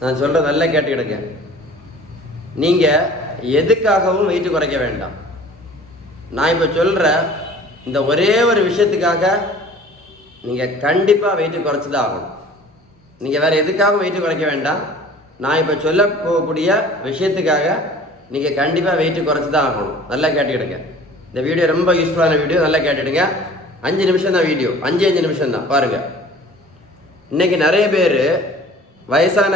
நான் சொல்கிறத நல்லா கேட்டுக்கிடுங்க. நீங்கள் எதுக்காகவும் வெயிட் குறைக்க வேண்டாம். நான் இப்போ சொல்கிற இந்த ஒரே ஒரு விஷயத்துக்காக நீங்கள் கண்டிப்பாக வெயிட்டு குறைச்சி தான் ஆகணும். நீங்கள் வேறு எதுக்காகவும் வெயிட்டு குறைக்க வேண்டாம். நான் இப்போ சொல்ல போகக்கூடிய விஷயத்துக்காக நீங்கள் கண்டிப்பாக வெயிட்டு குறைச்சி தான் ஆகணும். நல்லா கேட்டுக்கிடுங்க. இந்த வீடியோ ரொம்ப யூஸ்ஃபுல்லான வீடியோ, நல்லா கேட்டுடுங்க. 5 நிமிஷம் தான் வீடியோ, 5 நிமிஷம் தான் பாருங்கள். இன்றைக்கி நிறைய பேர் வயசான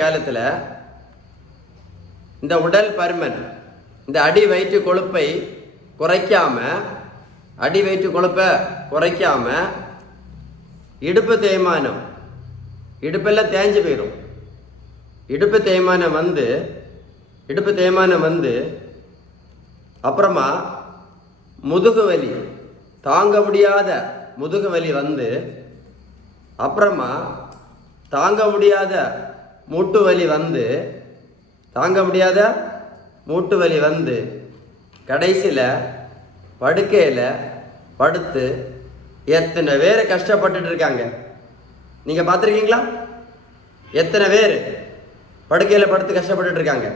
காலத்தில் இந்த உடல் பருமன், இந்த அடி வயிற்று கொழுப்பை குறைக்காம இடுப்பு தேய்மானம், இடுப்பெல்லாம் தேஞ்சு போயிடும். இடுப்பு தேய்மானம் வந்து அப்புறமா முதுகு வலி, தாங்க முடியாத முதுகு வலி வந்து, அப்புறமா தாங்க முடியாத மூட்டு வலி வந்து கடைசியில் படுக்கையில் படுத்து எத்தனை பேர் கஷ்டப்பட்டுட்டு இருக்காங்க. நீங்கள் பார்த்துருக்கீங்களா? எத்தனை பேர் படுக்கையில் படுத்து கஷ்டப்பட்டுட்டு இருக்காங்க?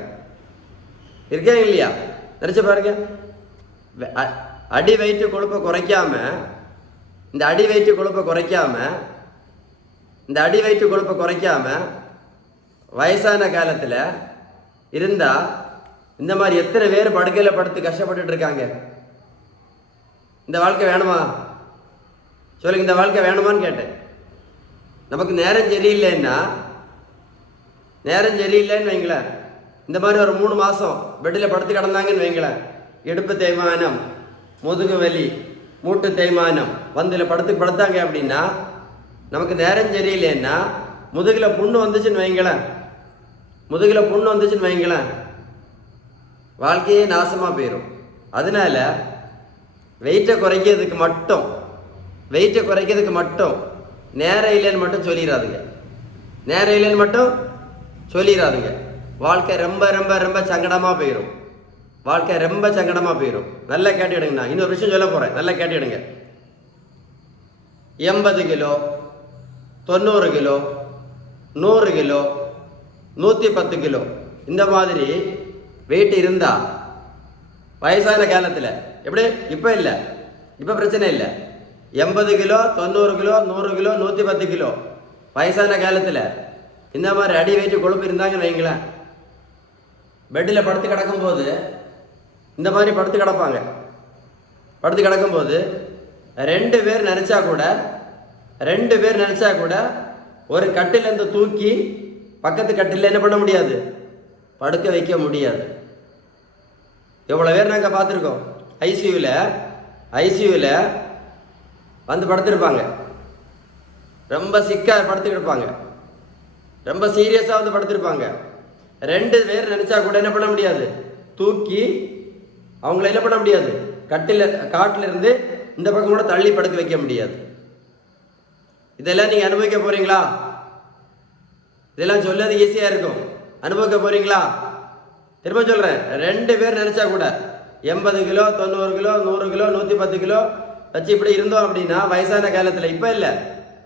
இருக்கேன் இல்லையா? நினச்சி பாருங்க. அடி வயிற்று கொழுப்பை குறைக்காம இந்த அடி வயிற்று கொழுப்பை குறைக்காம வயசான காலத்தில் இருந்தால் இந்த மாதிரி எத்தனை பேர் படுக்கையில் படுத்து கஷ்டப்பட்டுட்டு இருக்காங்க. இந்த வாழ்க்கை வேணுமா? சொல்லுங்க, இந்த வாழ்க்கை வேணுமான்னு கேட்டேன். நமக்கு நேரம் சரியில்லைன்னு வைங்களேன், இந்த மாதிரி ஒரு 3 மாதம் பெட்டில் படுத்து கிடந்தாங்கன்னு வைங்களேன், இடுப்பு தேய்மானம், முதுகு வலி, மூட்டு தேய்மானம் வந்தில் படுத்தாங்க அப்படின்னா, நமக்கு நேரம் சரியில்லைன்னா முதுகில் புண்ணு வந்துச்சுன்னு வைங்களேன், வாழ்க்கையே நாசமாக போயிடும். அதனால வெயிட்டை குறைக்கிறதுக்கு மட்டும் நேரம் இல்லைன்னு மட்டும் சொல்லிடாதுங்க. வாழ்க்கை ரொம்ப ரொம்ப ரொம்ப சங்கடமாக போயிடும். நல்லா கேட்டுக்கிடுங்க. நான் இன்னொரு விஷயம் சொல்ல போகிறேன், நல்லா கேட்டுக்கிடுங்க. 80 கிலோ, 90 கிலோ, 100 கிலோ, 110 கிலோ இந்த மாதிரி வெயிட் இருந்தா வயசான காலத்தில் எப்படி? இப்போ பிரச்சனை இல்லை. 80 கிலோ, 90 கிலோ, 100 கிலோ, 110 கிலோ வயசான காலத்தில் இந்த மாதிரி அடி வயிற்று கொழுப்பு இருந்தாங்கன்னு வைங்களேன், பெட்டில் படுத்து கிடக்கும்போது இந்த மாதிரி படுத்து கிடக்கும்போது 2 பேர் நினச்சா கூட ஒரு கட்டிலேருந்து தூக்கி பக்கத்து கட்டில் என்ன பண்ண முடியாது? படுக்க வைக்க முடியாது. எவ்வளோ பேர் நாங்கள் பார்த்துருக்கோம். ஐசியூவில் வந்து படுத்திருப்பாங்க, ரொம்ப சிக்காக படுத்துக்கிடுப்பாங்க, ரொம்ப சீரியஸாக வந்து படுத்திருப்பாங்க. 2 பேர் நினச்சா கூட என்ன பண்ண முடியாது? தூக்கி அவங்கள என்ன பண்ண முடியாது? காட்டிலிருந்து இந்த பக்கம் கூட தள்ளி படுக்க வைக்க முடியாது. இதெல்லாம் நீங்கள் அனுபவிக்க போகிறீங்களா? இதெல்லாம் சொல்லது ஈஸியாக இருக்கும். அனுபவிக்க போகிறீங்களா? திரும்ப சொல்கிறேன், 2 பேர் நினச்சா கூட 80 கிலோ, 90 கிலோ, 100 கிலோ, 110 கிலோ வச்சு இப்படி இருந்தோம் அப்படின்னா வயசான காலத்தில், இப்போ இல்லை,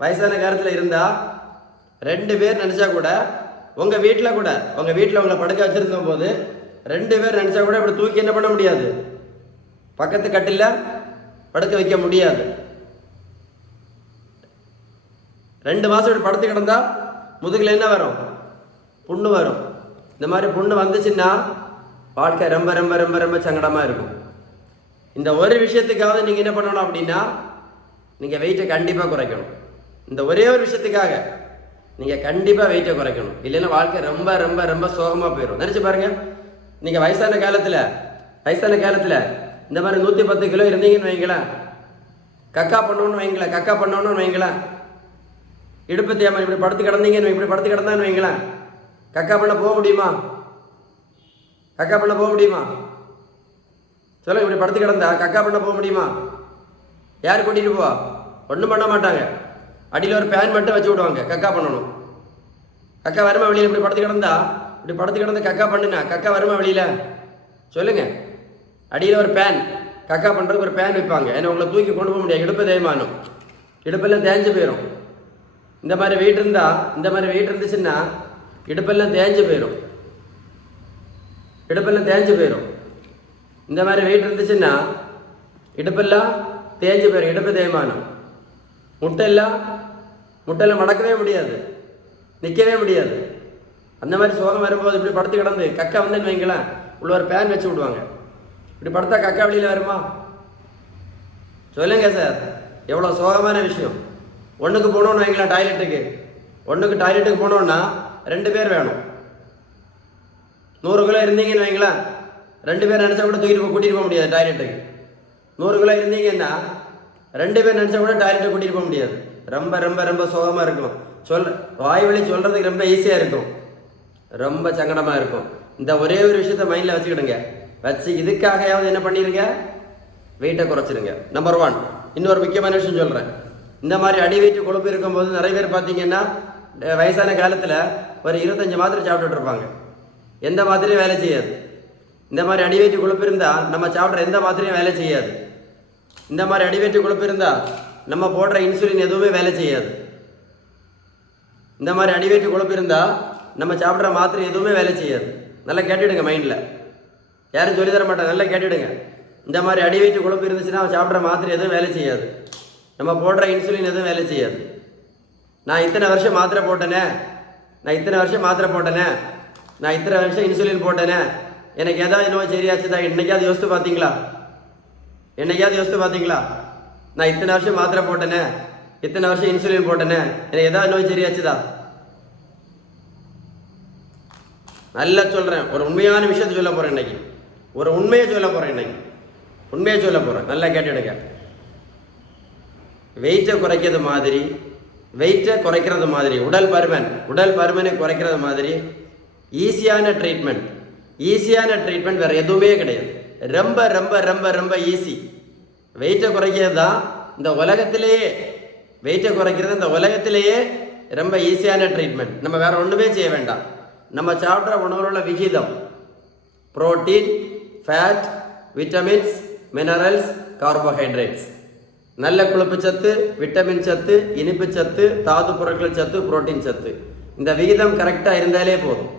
வயசான காலத்தில் இருந்தால் 2 பேர் நினச்சா கூட உங்கள் வீட்டில் உங்களை படுக்க வச்சுருந்த போது 2 பேர் நினச்சா கூட இப்படி தூக்கி என்ன பண்ண முடியாது? பக்கத்து கட்டில் படுக்க வைக்க முடியாது. 2 மாதம் இப்படி படுத்து கிடந்தா முதுகில் என்ன வரும்? புண்ணு வரும். இந்த மாதிரி புண்ணு வந்துச்சுன்னா வாழ்க்கை ரொம்ப ரொம்ப ரொம்ப ரொம்ப சங்கடமாக இருக்கும். இந்த ஒரு விஷயத்துக்காவது நீங்கள் என்ன பண்ணணும் அப்படின்னா, நீங்கள் வெயிட்டை கண்டிப்பாக குறைக்கணும். இந்த ஒரே ஒரு விஷயத்துக்காக நீங்கள் கண்டிப்பாக வெயிட்டை குறைக்கணும். இல்லைன்னா வாழ்க்கை ரொம்ப ரொம்ப ரொம்ப சோகமாக போயிடும். நினச்சி பாருங்கள், நீங்கள் வயசான காலத்தில் இந்த மாதிரி 110 கிலோ இருந்தீங்கன்னு வைங்களேன், கக்கா பண்ணணும்னு வைங்களேன், இடுப்பு தேய்மானம் இப்படி படுத்து கிடந்தான்னு வைங்களேன், கக்கா பண்ண போக முடியுமா? சொல்லுங்க, இப்படி படுத்து கிடந்தா கக்கா பண்ண போக முடியுமா? யார் கூட்டிகிட்டு போவா? ஒன்றும் பண்ண மாட்டாங்க. அடியில் ஒரு பேன் மட்டும் வச்சு விடுவாங்க, கக்கா பண்ணணும். கக்கா வருமா வெளியில்? இப்படி படுத்து கிடந்து கக்கா பண்ணுனா கக்கா வருமா வெளியில்? சொல்லுங்கள். அடியில் ஒரு பேன், கக்கா பண்ணுறதுக்கு ஒரு பேன் வைப்பாங்க. ஏன்னா உங்களை தூக்கி கொண்டு போக முடியாது, இடுப்பு தேய்மானம், இடுப்பெல்லாம் தேஞ்சு போயிடும். இந்த மாதிரி வெயிட் இருந்துச்சுன்னா இடுப்பெல்லாம் தேஞ்சு போயிடும். இந்த மாதிரி வெயிட் இருந்துச்சுன்னா இடுப்பெல்லாம் தேஞ்சு போயிடும். இடுப்பு தேய்மானம். முட்டையெல்லாம் மடக்கவே முடியாது, நிற்கவே முடியாது. அந்த மாதிரி சோகம் வரும்போது இப்படி படுத்து கிடந்து கக்கா வந்துன்னு வைங்களேன், உள்ள ஒரு பேன் வச்சு விடுவாங்க. இப்படி படுத்தா கக்கா வெளியில் வருமா? சொல்லுங்க சார், எவ்வளோ சோகமான விஷயம். ஒன்றுக்கு போகணுன்னு வைங்களேன், டாய்லெட்டுக்கு போனோன்னா 2 பேர் வேணும். 100 கிலோ இருந்தீங்கன்னு வைங்களேன், 2 பேர் நினச்சா கூட கூட்டிகிட்டு போக முடியாது டாய்லெட்டுக்கு. 100 கிலோ இருந்தீங்கன்னா 2 பேர் நினச்சா கூட டாய்லெட்டுக்கு கூட்டிகிட்டு போக முடியாது. ரொம்ப ரொம்ப ரொம்ப சோகமாக இருக்கும். வாய் வழி சொல்கிறதுக்கு ரொம்ப ஈஸியாக இருக்கும், ரொம்ப சங்கடமாக இருக்கும். இந்த ஒரே ஒரு விஷயத்த மைண்டில் வச்சுக்கிடுங்க. இதுக்காகயாவது என்ன பண்ணிடுங்க, வெயிட்டை குறைச்சிடுங்க. நம்பர் 1. இன்னொரு முக்கியமான விஷயம் சொல்கிறேன். இந்த மாதிரி அடி வெயிட்டு கொழுப்பு இருக்கும்போது நிறைய பேர் பார்த்தீங்கன்னா வயசான காலத்தில் ஒரு 25 மாத்திரை சாப்பிட்டுட்டு இருப்பாங்க. எந்த மாத்திரையும் வேலை செய்யாது. இந்த மாதிரி அடி வெயிட்டு கொழுப்பு இருந்தால் நம்ம சாப்பிட்ற எந்த மாத்திரையும் வேலை செய்யாது. இந்த மாதிரி அடி வெயிட்டு கொழுப்பு இருந்தால் நம்ம போடுற இன்சுலின் எதுவுமே வேலை செய்யாது. இந்த மாதிரி அடி வெயிட்டு கொழுப்பு இருந்தால் நம்ம சாப்பிட்ற மாத்திரை எதுவுமே வேலை செய்யாது. நல்லா கேட்டுடுங்க மைண்டில், யாரும் சொல்லி தர மாட்டாங்க. நல்லா கேட்டுடுங்க. இந்த மாதிரி அடி வெயிட்டு கொழுப்பு இருந்துச்சுன்னா சாப்பிட்ற மாத்திரை எதுவும் வேலை செய்யாது. நம்ம போடுற இன்சுலின் எதுவும் வேலை செய்யாது. நான் இத்தனை வருஷம் மாத்திரை போட்டேனே, நான் இத்தனை வருஷம் இன்சுலின் போட்டேனே, எனக்கு ஏதாவது நோய் சரியாச்சு தான் என்னைக்காவது யோசித்து பார்த்தீங்களா? நான் இத்தனை வருஷம் மாத்திரை போட்டேனே, இத்தனை வருஷம் இன்சுலின் போட்டேனே, எனக்கு ஏதாவது நோய் சரியாச்சுதா? நல்லா சொல்கிறேன், ஒரு உண்மையான விஷயத்தை சொல்ல போகிறேன் இன்னைக்கு. உண்மையை சொல்ல போகிறேன். நல்லா கேட்டுடுங்க. வெயிட்டை குறைக்கிறது மாதிரி உடல் பருமனை குறைக்கிறது மாதிரி ஈஸியான ட்ரீட்மெண்ட் வேறு எதுவுமே கிடையாது. ரொம்ப ரொம்ப ரொம்ப ரொம்ப ஈஸி. வெயிட்டை குறைக்கிறது தான் இந்த உலகத்திலேயே ரொம்ப ஈஸியான ட்ரீட்மெண்ட். நம்ம வேற ஒன்றுமே செய்ய வேண்டாம். நம்ம சாப்பிட்ற உணவுல விகிதம், protein, fat, vitamins, minerals, carbohydrates, நல்ல கொழுப்பு சத்து, விட்டமின் சத்து, இனிப்பு சத்து, தாது பொருட்கள் சத்து, புரோட்டீன் சத்து, இந்த விகிதம் கரெக்டாக இருந்தாலே போதும்.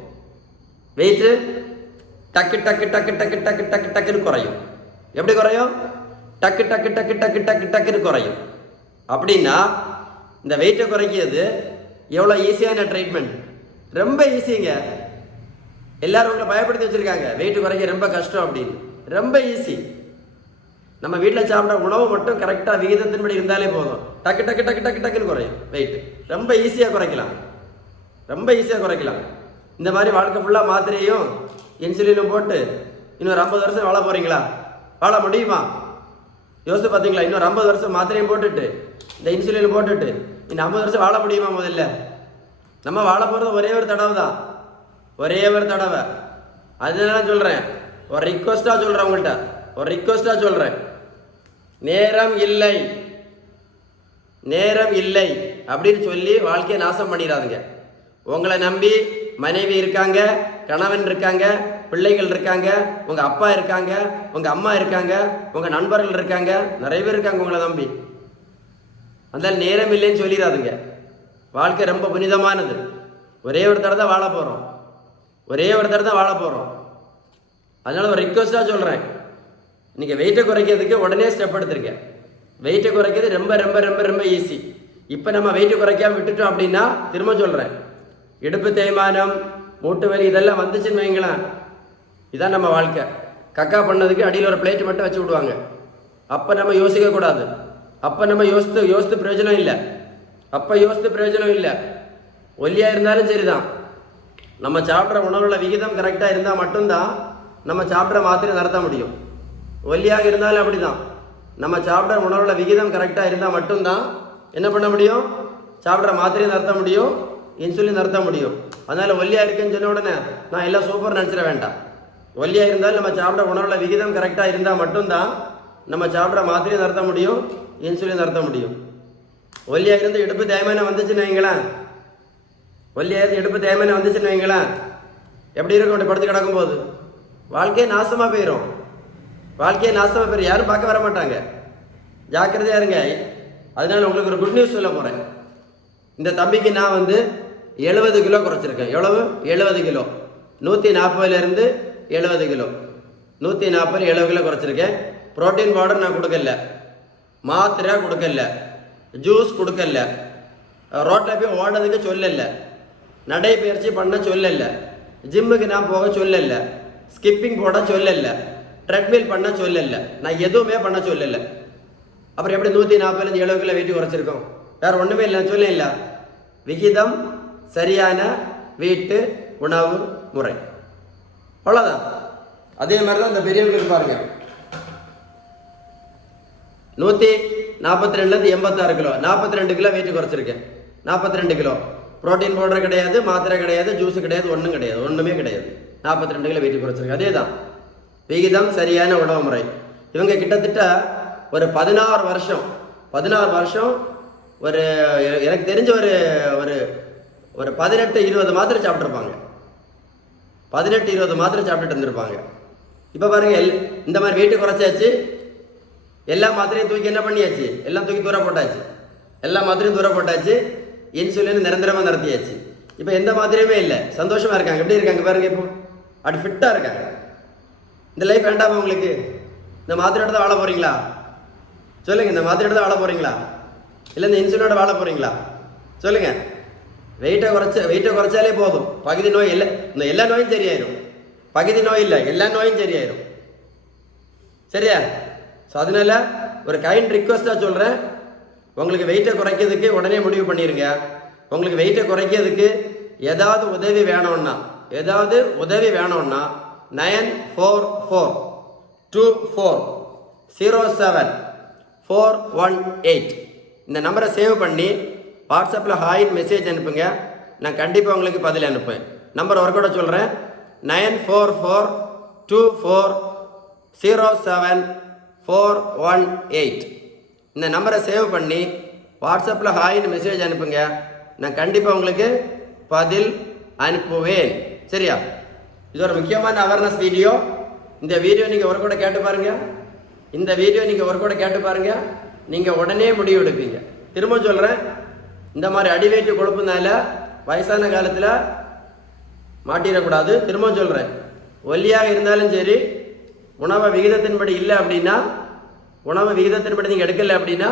வெயிட்டு டக்குன்னு குறையும். எப்படி குறையும்? டக்குன்னு குறையும். அப்படின்னா இந்த வெயிட்டை குறைக்கிறது எவ்வளோ ஈஸியான ட்ரீட்மெண்ட். ரொம்ப ஈஸிங்க. எல்லாரும் உங்களை பயப்படுத்தி வச்சுருக்காங்க, வெயிட்டு குறைக்க ரொம்ப கஷ்டம் அப்படின்னு. ரொம்ப ஈஸி. நம்ம வீட்டில் சாப்பிட்ற உணவு மட்டும் கரெக்டாக விகிதத்தின்படி இருந்தாலே போதும். டக்குன்னு குறையும் வெயிட்டு. ரொம்ப ஈஸியாக குறைக்கலாம். இந்த மாதிரி வாழ்க்கை ஃபுல்லாக மாத்திரையும் இன்சுலினும் போட்டு இன்னொரு 50 வருஷம் வாழ போகிறீங்களா? வாழ முடியுமா? யோசித்து பார்த்தீங்களா? இன்னொரு 50 வருஷம் மாத்திரையும் போட்டுட்டு இந்த இன்சுலின் போட்டுட்டு இன்னும் 50 வருஷம் வாழ முடியுமா? முதல்ல நம்ம வாழ போகிறது ஒரே ஒரு தடவை. அதனால சொல்கிறேன், ஒரு ரிக்வஸ்ட்டாக சொல்கிறேன், நேரம் இல்லை அப்படின்னு சொல்லி வாழ்க்கையை நாசம் பண்ணிடாதுங்க. உங்களை நம்பி மனைவி இருக்காங்க, கணவன் இருக்காங்க, பிள்ளைகள் இருக்காங்க, உங்கள் அப்பா இருக்காங்க, உங்கள் அம்மா இருக்காங்க, உங்கள் நண்பர்கள் இருக்காங்க, நிறைய பேர் இருக்காங்க உங்களை நம்பி. அதனால நேரம் இல்லைன்னு சொல்லிடாதுங்க. வாழ்க்கை ரொம்ப புனிதமானது. ஒரே ஒரு தடவை தான் வாழ போகிறோம். அதனால ஒரு ரிக்வஸ்ட்டாக சொல்கிறேன், நீங்கள் வெயிட்டை குறைக்கிறதுக்கு உடனே ஸ்டெப் எடுத்துருங்க. வெயிட்டை குறைக்கிறது ரொம்ப ரொம்ப ரொம்ப ரொம்ப ஈஸி. இப்போ நம்ம வெயிட்டை குறைக்காமல் விட்டுட்டோம் அப்படின்னா, திரும்ப சொல்கிறேன், இடுப்பு தேய்மானம், மூட்டு வலி இதெல்லாம் வந்துச்சுன்னு வைங்களேன், இதான் நம்ம வாழ்க்கை. கக்கா பண்ணதுக்கு அடியில் ஒரு பிளேட் மட்டும் வச்சு விடுவாங்க. அப்போ நம்ம யோசிக்கக்கூடாது. அப்போ நம்ம யோசித்து பிரயோஜனம் இல்லை. ஒல்லியாக இருந்தாலும் சரிதான், நம்ம சாப்பிட்ற உணவுல விகிதம் கரெக்டாக இருந்தால் மட்டும்தான் நம்ம சாப்பிட்ற மாத்திரை நிறுத்த முடியும். ஒல்லியாக இருந்தாலும் அப்படி தான், நம்ம சாப்பிட்ற உணவுல விகிதம் கரெக்டாக இருந்தால் மட்டும்தான் என்ன பண்ண முடியும்? சாப்பிட்ற மாத்திரையை நிறுத்த முடியும், இன்சுலின் நிறுத்த முடியும். அதனால் ஒல்லியாக இருக்குன்னு சொன்ன உடனே நான் எல்லாம் சூப்பர் நினச்சிட வேண்டாம். ஒல்லியாக இருந்தாலும் நம்ம சாப்பிட்ற உணவுல விகிதம் கரெக்டாக இருந்தால் மட்டும்தான் நம்ம சாப்பிட்ற மாத்திரையை நிறுத்த முடியும், இன்சுலின் நிறுத்த முடியும். ஒல்லியாக இருந்து இடுப்பு தேய்மானம் வந்துச்சுன்னு வைங்களேன், எப்படி இருக்கும்? அப்படி படுத்து கிடக்கும்போது வாழ்க்கையே நாசமாக போயிடும். யாரும் பார்க்க வர மாட்டாங்க. ஜாக்கிரதையாக இருங்க. அதனால உங்களுக்கு ஒரு குட் நியூஸ் சொல்ல போகிறேன். இந்த தம்பிக்கு நான் வந்து 70 கிலோ குறைச்சிருக்கேன். எவ்வளவு? 70 கிலோ. 140லேருந்து 70 கிலோ, 140 70 கிலோ குறைச்சிருக்கேன். ப்ரோட்டீன் பவுடர் நான் கொடுக்கல, மாத்திரை கொடுக்கல, ஜூஸ் கொடுக்கல, ரோட்டில் போய் ஓடுறதுக்கு சொல்லலை, நடைப்பயிற்சி பண்ண சொல்லலை, ஜிம்முக்கு நான் போக சொல்லலை, ஸ்கிப்பிங் போட சொல்லலை, ட்ரெட்மில் பண்ண சொல்லலை, நான் எதுவுமே பண்ண சொல்லலை. அப்புறம் எப்படி 140லேருந்து 70 கிலோ வெயிட் குறைச்சிருக்கோம்? வேறு ஒன்றுமே இல்லை, சொல்லல. விகிதம் சரியான வீட்டு உணவு முறை, அவ்வளோதான். அதே மாதிரி தான் இந்த பெரியவங்களுக்கு பாருங்க, 142லேருந்து 86 கிலோ, 42 கிலோ வெயிட் குறைச்சிருக்கேன். 42 கிலோ. ப்ரோட்டீன் பவுடர் கிடையாது, மாத்திரை கிடையாது, ஜூஸு கிடையாது, ஒன்றும் கிடையாது, ஒன்றுமே கிடையாது. 42 கிலோ வெயிட் குறைச்சிருக்கேன். அதே தான் விகிதம் சரியான உணவு முறை. இவங்க கிட்டத்தட்ட ஒரு 16 வருஷம் ஒரு எனக்கு தெரிஞ்ச ஒரு ஒரு ஒரு 18-20 மாத்திரை சாப்பிட்ருப்பாங்க. 18-20 மாத்திரை சாப்பிட்டுட்டு இருந்திருப்பாங்க. இப்போ பாருங்க, இந்த மாதிரி வெயிட்டு குறைச்சாச்சு, எல்லா மாத்திரையும் தூக்கி என்ன பண்ணியாச்சு, எல்லாம் தூக்கி தூர போட்டாச்சு, எல்லா மாத்திரையும் தூர போட்டாச்சு, இன்சுலின் நிரந்தரமாக நடத்தியாச்சு. இப்போ எந்த மாத்திரையுமே இல்லை, சந்தோஷமாக இருக்காங்க. எப்படி இருக்காங்க பாருங்க, இப்போ அப்படி ஃபிட்டாக இருக்காங்க. இந்த லைஃப் வேண்டாமா உங்களுக்கு? இந்த மாத்திரையோட தான் வாழ போகிறீங்களா? சொல்லுங்கள், இந்த மாத்திரையோட தான் வாழ போகிறீங்களா, இல்லை இந்த இன்சுலினோட வாழ போகிறீங்களா? சொல்லுங்கள். வெயிட்டை குறைச்சாலே போதும், பகுதி நோய் இல்லை, இந்த எல்லா நோயும் சரியாயிரும். பகுதி நோய் இல்லை, எல்லா நோயும் சரியாயிரும். சரியா? ஸோ அதனால ஒரு கைண்ட் ரிக்வஸ்ட்டாக சொல்கிறேன், உங்களுக்கு வெயிட்டை குறைக்கிறதுக்கு உடனே முடிவு பண்ணிடுங்க. உங்களுக்கு வெயிட்டை குறைக்கிறதுக்கு ஏதாவது உதவி வேணும்னா 942407 இந்த நம்பரை சேவ் பண்ணி வாட்ஸ்அப்பில் ஹாயின் மெசேஜ் அனுப்புங்க. நான் கண்டிப்பாக உங்களுக்கு பதில் அனுப்பேன். நம்பர் ஒரு கூட சொல்கிறேன், 9442407418. இந்த நம்பரை சேவ் பண்ணி வாட்ஸ்அப்பில் ஹாயின் மெசேஜ் அனுப்புங்க. நான் கண்டிப்பாக உங்களுக்கு பதில் அனுப்புவேன். சரியா? இது ஒரு முக்கியமான அவேர்னஸ் வீடியோ. இந்த வீடியோ நீங்கள் ஒரு கூட கேட்டு பாருங்கள். நீங்கள் உடனே முடிவு எடுப்பீங்க. திரும்ப சொல்கிறேன், இந்த மாதிரி அடிவயிற்று கொழுப்புனால வயசான காலத்தில் மாட்டிடக்கூடாது. திரும்ப சொல்கிறேன், ஒல்லியாக இருந்தாலும் சரி, உணவை விகிதத்தின்படி இல்லை அப்படின்னா, உணவு விகிதத்தின்படி நீங்கள் எடுக்கலை அப்படின்னா,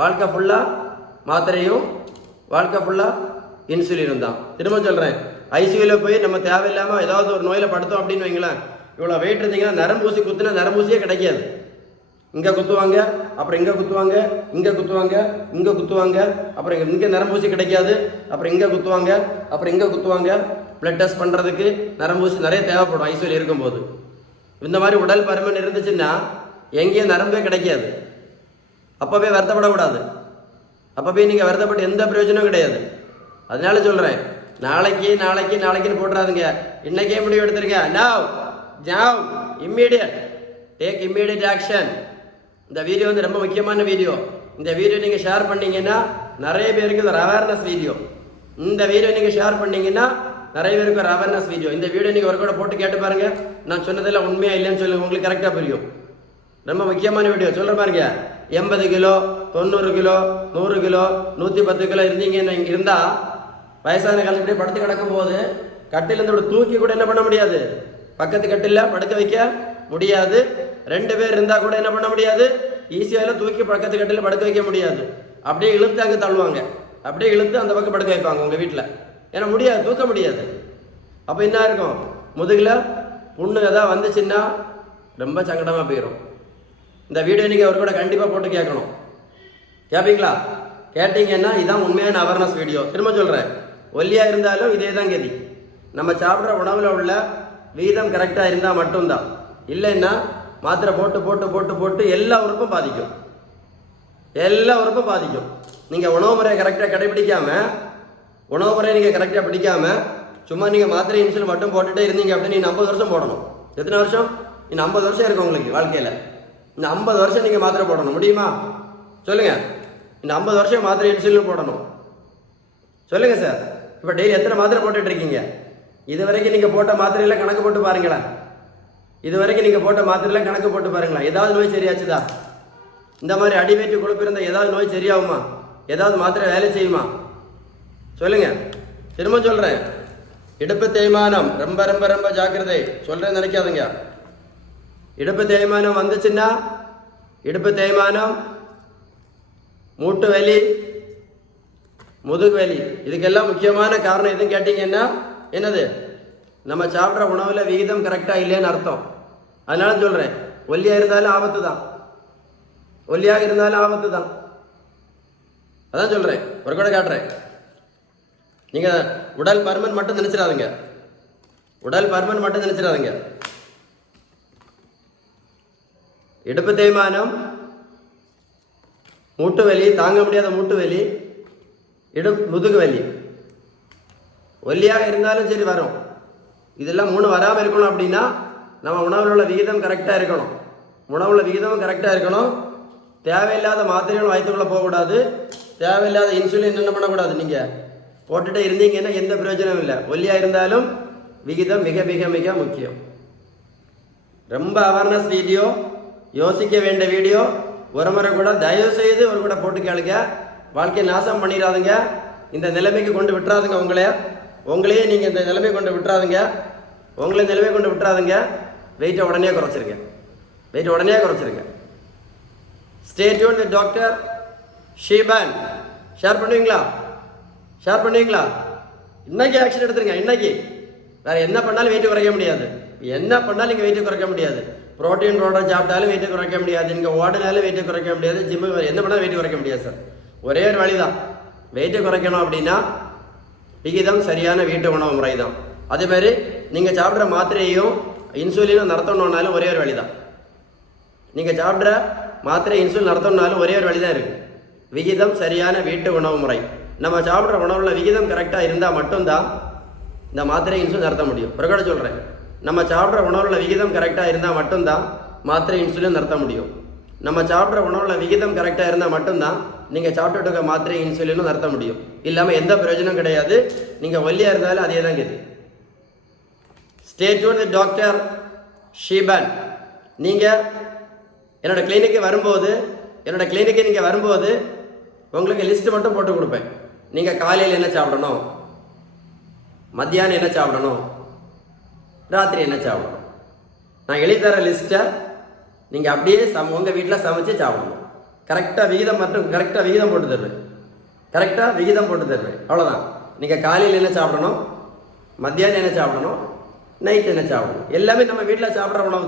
வாழ்க்கை ஃபுல்லாக மாத்திரையும் வாழ்க்கை ஃபுல்லாக இன்சுலினும் தான். திரும்ப சொல்கிறேன், ஐசியூவில் போய் நம்ம தேவையில்லாமல் ஏதாவது ஒரு நோயில் படுத்தோம் அப்படின்னு வைங்களேன், இவ்வளோ வெயிட் இருந்தீங்கன்னா நரம்பூசி குத்துனா நரம்பூசியே கிடைக்காது. இங்கே குத்துவாங்க, அப்புறம் இங்கே குத்துவாங்க, இங்கே குத்துவாங்க, இங்கே குத்துவாங்க, அப்புறம் இங்கே நரம்பூசி கிடைக்காது, அப்புறம் இங்கே குத்துவாங்க, அப்புறம் இங்கே குத்துவாங்க. பிளட் டெஸ்ட் பண்ணுறதுக்கு நரம்பூசி நிறைய தேவைப்படும் ஐசியூவில் இருக்கும்போது. இந்த மாதிரி உடல் பருமன் இருந்துச்சுன்னா எங்கேயும் நரம்பே கிடைக்காது. அப்போவே வருத்தப்படக்கூடாது. அப்போவே நீங்கள் வருத்தப்பட்டு எந்த பிரயோஜனமும் கிடையாது. அதனால சொல்கிறேன், நாளைக்குன்னு போட்டுறாதுங்க. இன்னைக்கே முடிவு எடுத்துருங்க. now immediate take immediate action. இந்த வீடியோ வந்து ரொம்ப முக்கியமான வீடியோ. இந்த வீடியோ நீங்கள் ஷேர் பண்ணீங்கன்னா நிறைய பேருக்கு ஒரு அவேர்னஸ் வீடியோ. இந்த வீடியோ நீங்கள் ஷேர் பண்ணீங்கன்னா நிறைய பேருக்கு ஒரு அவேர்னஸ் வீடியோ. இந்த வீடியோ நீங்கள் ஒரு கூட போட்டு கேட்டு பாருங்கள், நான் சொன்னதெல்லாம் உண்மையா இல்லைன்னு சொல்லுங்கள், உங்களுக்கு கரெக்டாக புரியும். ரொம்ப முக்கியமான வீடியோ. சொல்கிற பாருங்க, 80 கிலோ 90 கிலோ 100 கிலோ 110 கிலோ இருந்தால் வயசான காலத்துலேயே படுத்து கிடக்கும் போது கட்டிலேருந்து இப்படி தூக்கி கூட என்ன பண்ண முடியாது, பக்கத்து கட்டில் படுக்க வைக்க முடியாது. 2 பேர் இருந்தால் கூட என்ன பண்ண முடியாது, ஈஸியாக தூக்கி பக்கத்து கட்டில் படுக்க வைக்க முடியாது. அப்படியே இழுத்து அங்கே தள்ளுவாங்க, அப்படியே இழுத்து அந்த பக்கம் படுக்க வைப்பாங்க உங்கள் வீட்டில். ஏன்னா முடியாது, தூக்க முடியாது. அப்போ என்ன இருக்கும், முதுகில் புண்ணு எதாவது வந்துச்சுன்னா ரொம்ப சங்கடமாக போயிடும். இந்த வீடியோ நீங்கள் அவர் கூட கண்டிப்பாக போட்டு கேட்கணும். கேட்பீங்களா? கேட்டீங்கன்னா இதுதான் உண்மையான அவேர்னஸ் வீடியோ. திரும்ப சொல்கிறேன், ஒல்லியாக இருந்தாலும் இதே தான் கதி. நம்ம சாப்பிட்ற உணவில் உள்ள வீதம் கரெக்டாக இருந்தால் மட்டும்தான். இல்லைன்னா மாத்திரை போட்டு போட்டு போட்டு போட்டு எல்லா உறுப்பும் பாதிக்கும். நீங்கள் உணவு முறையை கரெக்டாக பிடிக்காமல் சும்மா நீங்கள் மாத்திரை இன்சுலின் மட்டும் போட்டுகிட்டே இருந்தீங்க அப்படின்னு நீங்கள் 50 வருஷம் போடணும். எத்தனை வருஷம்? இன்னும் 50 வருஷம் இருக்கும் உங்களுக்கு வாழ்க்கையில். இந்த 50 வருஷம் நீங்கள் மாத்திரை போடணும். முடியுமா? சொல்லுங்கள். இந்த 50 வருஷம் மாத்திரை இன்சுலின் போடணும். சொல்லுங்கள் சார். இப்போ டெய்லி எத்தனை மாத்திரை போட்டுட்டு இருக்கீங்க? இது வரைக்கும் நீங்கள் போட்ட மாத்திரையெல்லாம் கணக்கு போட்டு பாருங்களேன். ஏதாவது நோய் சரியாச்சுதா? இந்த மாதிரி அடிவயிற்று கொழுப்பு இருந்தால் ஏதாவது நோய் சரியாகுமா? ஏதாவது மாத்திரை வேலை செய்யுமா? சொல்லுங்க, திரும்ப சொல்றேன். இடுப்பு தேய்மானம் ரொம்ப ரொம்ப ரொம்ப ஜாக்கிரதை. சொல்றேன்னு நினைக்காதுங்க. இடுப்பு தேய்மானம் வந்துச்சுன்னா, இடுப்பு தேய்மானம், மூட்டு வலி, முதுகு வலி, இதுக்கெல்லாம் முக்கியமான காரணம் எதுவும் கேட்டீங்கன்னா என்னது? நம்ம சாப்பிட்ற உணவுல விகிதம் கரெக்டாக இல்லைன்னு அர்த்தம். அதனால சொல்றேன், ஒல்லியா இருந்தாலும் ஆபத்து தான், ஒல்லியாக இருந்தாலும் ஆபத்து தான். அதான் சொல்றேன், ஒரு கூட காட்டுறேன். நீங்க உடல் பருமன் மட்டும் நினைச்சிடாதுங்க, உடல் பருமன் மட்டும் நினைச்சிடாதுங்க. இடுப்பு தேய்மானம், மூட்டு வலி, தாங்க முடியாத மூட்டு வலி, முதுகு வலி, ஒல்லியாக இருந்தாலும் சரி வரும். இதெல்லாம் 3 வராமல் இருக்கணும் அப்படின்னா நம்ம உணவில் உள்ள விகிதம் கரெக்டாக இருக்கணும். உணவுல விகிதமும் கரெக்டாக இருக்கணும். தேவையில்லாத மாத்திரைகளும் வயிற்றுக்குள்ளே போகக்கூடாது. தேவையில்லாத இன்சுலின் என்ன பண்ணக்கூடாது. நீங்கள் போட்டுகிட்டே இருந்தீங்கன்னா எந்த பிரயோஜனமும் இல்லை. ஒல்லியாக இருந்தாலும் விகிதம் மிக மிக மிக முக்கியம். ரொம்ப அவேர்னஸ் வீடியோ, யோசிக்க வேண்டிய வீடியோ. ஒரு முறை கூட தயவு செய்து ஒரு கூட போட்டு கேளுங்க. வாழ்க்கையை நாசம் பண்ணிடாதுங்க. இந்த நிலைமைக்கு கொண்டு விட்டுறாதுங்க. உங்களையே நீங்கள் இந்த நிலைமை கொண்டு விட்டுறாதுங்க. உங்களை நிலைமை கொண்டு விட்டுறாதுங்க. வெயிட்டை உடனே குறைச்சிருங்க, வெயிட்டை உடனே குறைச்சிருங்க. Stay tune with doctor Sheeban. Share பண்ணுவீங்களா? ஷேர் பண்ணுவீங்களா? இன்னைக்கு ஆக்ஷன் எடுத்துருங்க. இன்னைக்கு வேறு என்ன பண்ணாலும் வெயிட்டு குறைக்க முடியாது. என்ன பண்ணாலும் நீங்கள் வெயிட்டு குறைக்க முடியாது. ப்ரோட்டீன் பவுடர் சாப்பிட்டாலும் வெயிட்டு குறைக்க முடியாது. நீங்கள் ஓடினாலும் வெயிட்டு குறைக்க முடியாது. ஜிம்மு என்ன பண்ணாலும் வெயிட்டு குறைக்க முடியாது சார். ஒரே ஒரு வழி தான் வெயிட்டு குறைக்கணும் அப்படின்னா விகிதம் சரியான வீட்டு உணவு முறை தான். அதேமாதிரி நீங்கள் சாப்பிட்ற மாத்திரையையும் இன்சுலினும் நடத்தணுன்னாலும் ஒரே ஒரு வழி தான். நீங்கள் சாப்பிட்ற மாத்திரை இன்சுலின் நடத்தணுன்னாலும் ஒரே ஒரு வழி தான் இருக்குது. விகிதம் சரியான வீட்டு உணவு முறை. நம்ம சாப்பிட்ற உணவுல விகிதம் கரெக்டாக இருந்தால் மட்டும்தான் இந்த மாத்திரை இன்சுலின் நடத்த முடியும். பிறகு சொல்கிறேன், நம்ம சாப்பிட்ற உணவுல விகிதம் கரெக்டாக இருந்தால் மட்டும்தான் மாத்திரை இன்சுலின் நடத்த முடியும். நம்ம சாப்பிட்ற உணவுல விகிதம் கரெக்டாக இருந்தால் மட்டும்தான் நீங்கள் சாப்பிட்டுட்டு இருக்க மாத்திரை இன்சுலினும் நடத்த முடியும். இல்லாமல் எந்த பிரயோஜனம் கிடையாது. நீங்கள் ஒல்லியாக இருந்தாலும் அதே தான் Ketu. Stay tune with doctor Sheeban. நீங்கள் என்னோட கிளினிக்கு வரும்போது உங்களுக்கு லிஸ்ட்டு மட்டும் போட்டு கொடுப்பேன். நீங்கள் காலையில் என்ன சாப்பிடணும், மத்தியானம் என்ன சாப்பிடணும், ராத்திரி என்ன சாப்பிடணும். நான் எழுதி தர லிஸ்ட்டை நீங்கள் அப்படியே உங்கள் வீட்டில் சமைச்சு சாப்பிடணும். கரெக்டாக விகிதம் மட்டும் கரெக்டாக விகிதம் போட்டு தருவேன். அவ்வளோதான். நீங்கள் காலையில் என்ன சாப்பிடணும், மத்தியானம் என்ன சாப்பிடணும், நைட் என்ன சாப்பிடணும். எல்லாமே நம்ம வீட்டில் சாப்பிட்ற உணவு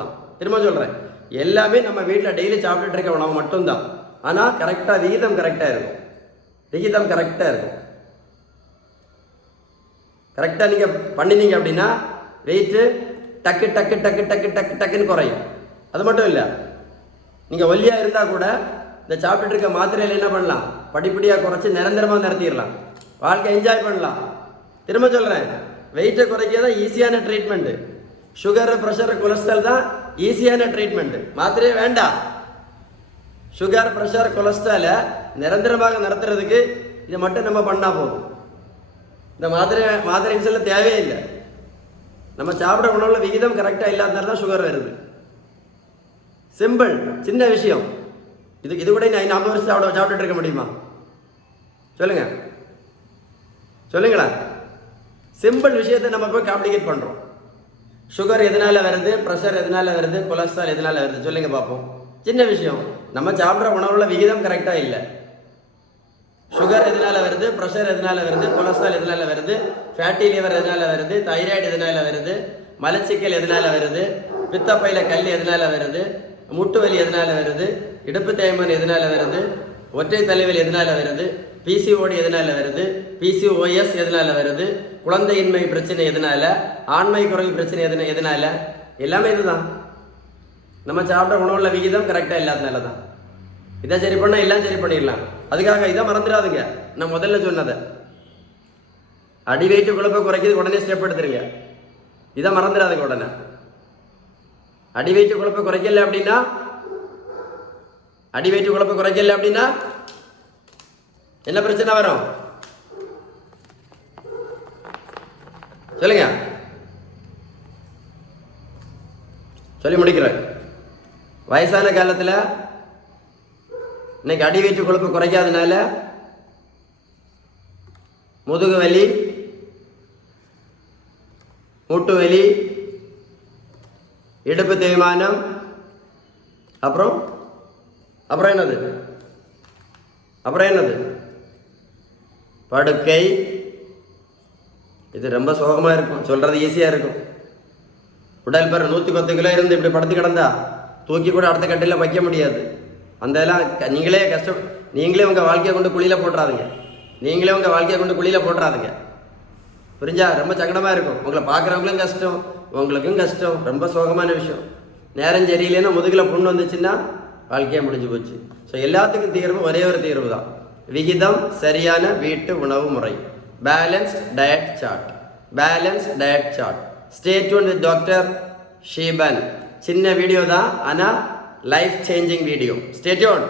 தான். திரும்ப சொல்கிறேன், எல்லாமே நம்ம வீட்டில் டெய்லி சாப்பிட்டுட்டு இருக்க உணவு மட்டும்தான். ஆனால் கரெக்டாக விகிதம் கரெக்டாக இருக்கும். கரெக்டாக நீங்கள் பண்ணினீங்க அப்படின்னா வெயிட்டு டக்குன்னு குறையும். அது மட்டும் இல்லை, நீங்கள் ஒல்லியாக இருந்தால் கூட இந்த சாப்பிட்டுட்டு இருக்க மாத்திரையில் என்ன பண்ணலாம், படிப்படியாக குறைச்சி நிரந்தரமாக நிறுத்திடலாம். வாழ்க்கை என்ஜாய் பண்ணலாம். திரும்ப சொல்கிறேன், வெயிட்டை குறைக்க தான் ஈஸியான ட்ரீட்மெண்ட்டு. சுகரு, ப்ரெஷரு, கொலஸ்ட்ரால் தான் ஈஸியான ட்ரீட்மெண்ட்டு. மாத்திரையே வேண்டாம். சுகர், ப்ரெஷர், கொலஸ்ட்ராலை நிரந்தரமாக நிறுத்துறதுக்கு இதை மட்டும் நம்ம பண்ணால் போதும். இந்த மாத்திரை இன்சுலின் தேவையே இல்லை. நம்ம சாப்பிட்ற உணவுல விகிதம் கரெக்டாக இல்லாதனால தான் சுகர் வருது. சிம்பிள், சின்ன விஷயம். இது கூட நான் 50 வருஷம் சாப்பிட்டுட்டு இருக்க முடியுமா? சொல்லுங்களா? சிம்பிள் விஷயத்தை நம்ம போய் காம்ப்ளிகேட் பண்ணுறோம். சுகர் எதனால வருது, ப்ரெஷர் எதனால வருது, கொலஸ்ட்ரால் எதனால வருது, சொல்லுங்க பார்ப்போம். சின்ன விஷயம். நம்ம சாப்பிட்ற உணவுல விகிதம் கரெக்டாக இல்லை. சுகர் எதனால வருது, ப்ரெஷர் எதனால வருது, கொலஸ்ட்ரால் எதனால வருது, ஃபேட்டி லிவர் எதனால வருது, தைராய்டு எதனால வருது, மலச்சிக்கல் எதனால வருது, பித்தப்பையில கல் எதனால வருது, முட்டு வலி எதனால வருது, இடுப்பு தேய்மானம் எதனால வருது, ஒற்றை தலைவலி எதனால வருது, பிசிஓடி எதனால வருது, பிசிஓஎஸ் எதனால வருது, குழந்தையின்மை பிரச்சனை எதனால, ஆண்மை குறைவு பிரச்சனை எதனால, எல்லாமே இதுதான். நம்ம சாப்பிட்ற உணவுல விகிதம் கரெக்டாக இல்லாதனால தான். இதை சரி பண்ணால் எல்லாம் சரி பண்ணிடலாம். அதுக்காக இதை மறந்துடாதுங்க. நான் முதல்ல சொன்னதை, அடி வெயிட்டு குழப்ப குறைக்கிறது உடனே ஸ்டெப் எடுத்துருங்க. இதை மறந்துடாதுங்க. உடனே அடி வெயிட்டு குழப்ப குறைக்கல அப்படின்னா என்ன பிரச்சனை வரும் சொல்லுங்க, சொல்லி முடிக்கிறேன். வயசான காலத்தில் இன்னைக்கு அடி வெயிட்டு கொழுப்பு குறைக்காதனால முதுகு வலி, மூட்டு வலி, இடுப்பு தேய்மானம், அப்புறம் அப்புறம் என்னது அப்புறம் என்னது படுக்கை. இது ரொம்ப சோகமாக இருக்கும், சொல்கிறது ஈஸியாக இருக்கும். உடல் பேர் 110 கிலோ இருந்து இப்படி படுத்து கிடந்தா தூக்கி கூட அடுத்த கட்டில வைக்க முடியாது. அந்த எல்லாம் நீங்களே உங்கள் வாழ்க்கையை கொண்டு குழியில் போட்டுறாதுங்க. புரிஞ்சா? ரொம்ப சங்கடமாக இருக்கும். உங்களை பார்க்குறவங்களும் கஷ்டம், உங்களுக்கும் கஷ்டம், ரொம்ப சோகமான விஷயம். நேரம் சரியில்லைன்னா முதுகில் புண்ணு வந்துச்சுன்னா வாழ்க்கையே முடிஞ்சு போச்சு. ஸோ எல்லாத்துக்கும் தீர்வு ஒரே ஒரு தீர்வு தான், விகிதம் சரியான வீட்டு உணவு முறை. Balanced diet chart. Stay tune with doctor Sheeban. சின்ன வீடியோ தான், ஆனால் life changing video. Stay tune.